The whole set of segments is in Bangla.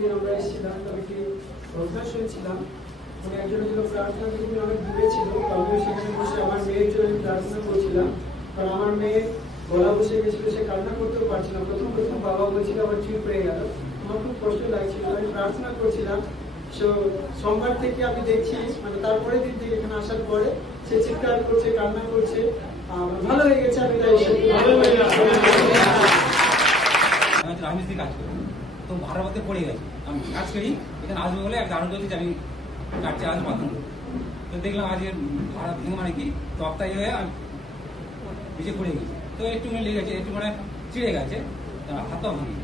দিন আমরা এসেছিলাম, তবে কি অভ্যাস হয়েছিলাম। মানে একজন ছিল প্রার্থনা থেকে অনেক দূরে ছিল, তবে সেখানে বসে আমার মেয়ের জন্য প্রার্থনা করছিলাম। কারণ আমার মেয়ে গলা বসে গেছিল, সে কান্না করতেও পারছিলাম। প্রথম বাবা বলছিল, আবার চুপ হয়ে গেল। আমার খুব কষ্ট লাগছিল, আমি প্রার্থনা করছিলাম। সোমবার থেকে আমি দেখছি, মানে তারপরের দিন থেকে এখানে আসার পরে সে চিৎকার করছে, কান্না করছে, ভালো হয়ে গেছে। আমি তাই রাজমিস্ত্রি কাজ করি, তো ভাড়া পথে পড়ে গেছে। আমি কাজ করি, এখানে আসবে বলে এক দারুণ চলছে যে আমি কাটছে আজ বাথরুম করি। তো দেখলাম আজকে ভাড়া ভেঙে মানে কি তক্তাই হয়ে আমি নিচে পড়ে গেছি। তো একটু লেগে গেছে, একটু মানে চিড়ে গেছে, হাতও ভাঙি।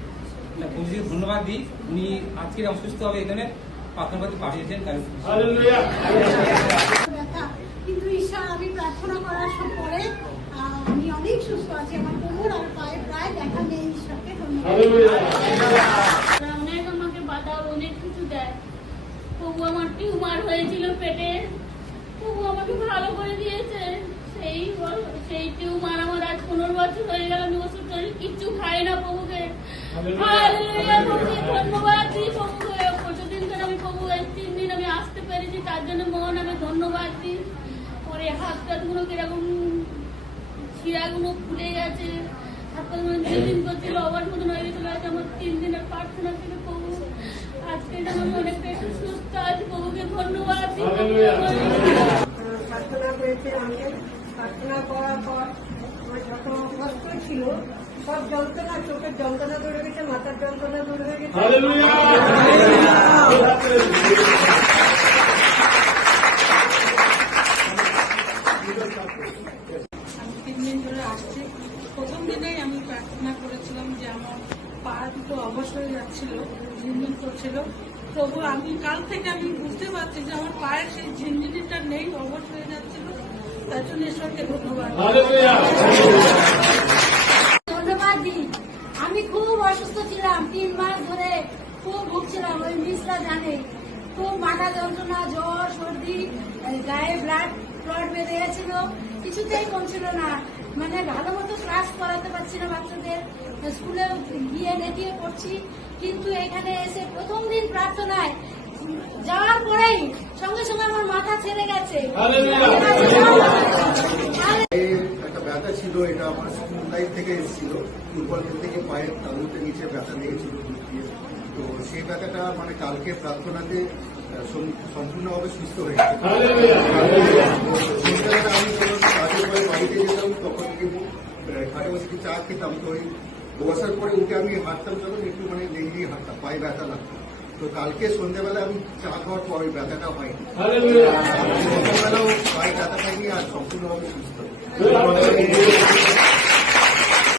পুলিশকে ধন্যবাদ দিই, উনি আজকে অসুস্থভাবে এখানে প্রার্থনাপাতি পাঠিয়েছেন। কিন্তু ঈশ্বর, আমি প্রার্থনা করার পরে আমি অনেক সুস্থ আছি। আমার কোমর আর পায়ে প্রায় দেখা নেই। ঈশ্বরকে ধন্যবাদ। অনেক আমাকে বাধা, অনেক কিছু দেয়। তবু আমার টিউমার হয়েছিল পেটে, তবু আমাকে ভালো করে দিয়েছে। সেই টিউমার আমার আজ 15 বছর হয়ে গেল। আমি ওষুধ কিচ্ছু খাই না। প্রভুকে ধন্যবাদ দিই। প্রভুকে প্রতিদিন করে আমি প্রভু 3 দিন আমি আসতে পেরেছি, তার জন্য মন আমি ধন্যবাদ দিই। পরে হাত টাতগুলো কিরকম শিরাগুলো ফুলে গেছে, হাত পাগুলো দিন করছিল, অবার মতন হয়ে গেছিল। আমার 3 দিনের প্রার্থনা থেকে প্রভু আজকে আমি অনেকটা একটু সুস্থ আছি। প্রভুকে ধন্যবাদ দিই। প্রার্থনা করেছে আমাকে। প্রার্থনা করার পর আমার যত কষ্ট ছিল সব যন্ত্রণা, চোখের যন্ত্রণা দূর হয়ে গেছে, মাথার যন্ত্রণা দূর হয়ে গেছে। আমি 3 দিন ধরে আসছি। প্রথম দিনেই আমি প্রার্থনা করেছিলাম যে আমার পা দুটো অবশ হয়ে যাচ্ছিল, ঝিনঝিন করছিল। তবু আমি কাল থেকে আমি বুঝতে পারছি যে আমার পায়ের সেই ঝিনঝিনিটা নেই, অবশ হয়ে যাচ্ছিল। তার জন্য ঈশ্বরকে ধন্যবাদ। ধন্যবাদ দিই। আমি খুব অসুস্থ ছিলাম, 3 মাস ধরে খুব ভুগছিলাম। ওই মিসরা জানে, খুব মাথা যন্ত্রণা, জ্বর, সর্দি, গায়ে ব্লাড ক্লট বেঁধে গেছিল, কিছুতেই কমছিল না। মানে ভালো মতো ক্লাস করাতে পারছি না বাচ্চাদের, স্কুলে গিয়ে নেটিয়ে পড়ছি। কিন্তু এখানে এসে প্রথম দিন প্রার্থনায় যাওয়ার পরেই সঙ্গে সঙ্গে আমার মাথা ছেড়ে গেছে। একটা ব্যথা ছিল, এটা আমার স্কুল লাইফ থেকে এসেছিল। ফুটবল খেলতে গিয়ে পায়ের তালুতে নিচে ব্যথা লেগেছিল দুধ দিয়ে। তো সেই ব্যথাটা মানে কালকে প্রার্থনাতে সম্পূর্ণভাবে সুস্থ হয়ে গেছে। আমি যখন কাজের পরে বাড়িতে যেতাম তখন কিন্তু খাটে বসে চা খেতাম। তো ওই বসার পরে উঠে আমি হাঁটতাম, যখন একটু মানে লেগেই হাঁটতাম, পায়ে ব্যথা লাগতো। তো কালকে সন্ধ্যাবেলা আমি চা খাওয়ার পর ওই ব্যথাটা হয়নি, সন্ধ্যাবেলাও পায়ে ব্যথা হয়নি, আর সম্পূর্ণভাবে সুস্থ।